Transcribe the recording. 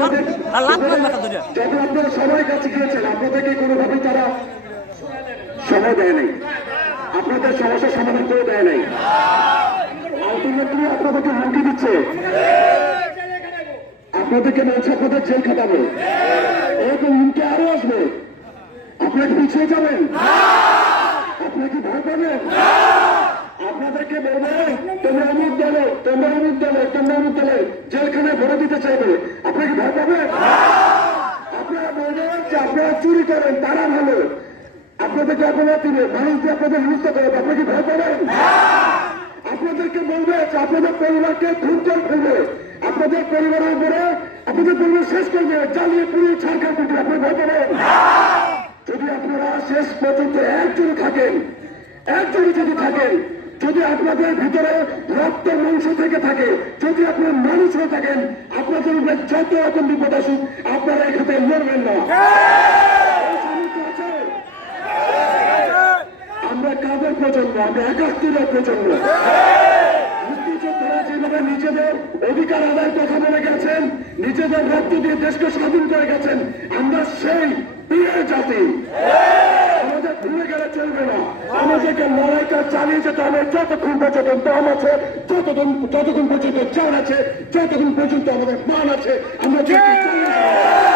সব আর না সবাই কাছে গিয়েছেন আপনাদেরকে কোনোভাবেই তারা সময় দেয় নাই। আপনাদের সমস্যার সমাধান করে দেয় নাই। আলটিমেটলি আপনাদেরকে হুমকি দিচ্ছে। আপনাদেরকে আপনাদের জেল খাটাবে। এরকম হুমকি আরও আসবে। আপনারা কি পিছিয়ে যাবেন? আপনারা কি ভয় পাবেন? তোমরা অমুক দলে তোমরা অমুক দলে তোমরা অমুক দলে জেলখানায় ভরে দিতে চাইবে আপনারা কি ভয় পাবেন আপনারা চুরি করেন তারা ভালো আপনাদেরকে অপরাধ দিবে মানুষ আপনাদের হিংসা করবে আপনারা কি ভয় পাবেন আপনাদেরকে বলবে যে আপনাদের পরিবারকে খুঁজল ফেলবে আপনাদের পরিবারের উপরে আপনাদের পরিবার শেষ করবে জ্বালিয়ে পুড়িয়ে ছাড়খান করবে আপনি ভয় পাবেন যদি আপনারা শেষ পর্যন্ত একজন থাকেন একজন যদি থাকেন যদি আপনাদের ভিতরে রক্ত মাংস থেকে থাকে যদি আপনার মানুষ হয়ে থাকেন আপনাদের উপরে যত রকম বিপদ আসুক আপনারা এখানে লড়বেন না? আমরা কাদের প্রজন্ম? আমরা একাত্তরের প্রজন্ম। মুক্তিযোদ্ধারা যেভাবে নিজেদের অধিকার কথা বলে গেছেন নিজেদের রক্ত দিয়ে দেশকে স্বাধীন করে গেছেন আমরা সেই প্রিয় জাতি আমাদের ভুলে গেলে চলবে না আমাদেরকে লড়াইটা চালিয়ে যেতে হবে যতক্ষণ পর্যন্ত দম আছে যতক্ষণ যতক্ষণ পর্যন্ত চাল আছে যতক্ষণ পর্যন্ত আমাদের মান আছে আমরা।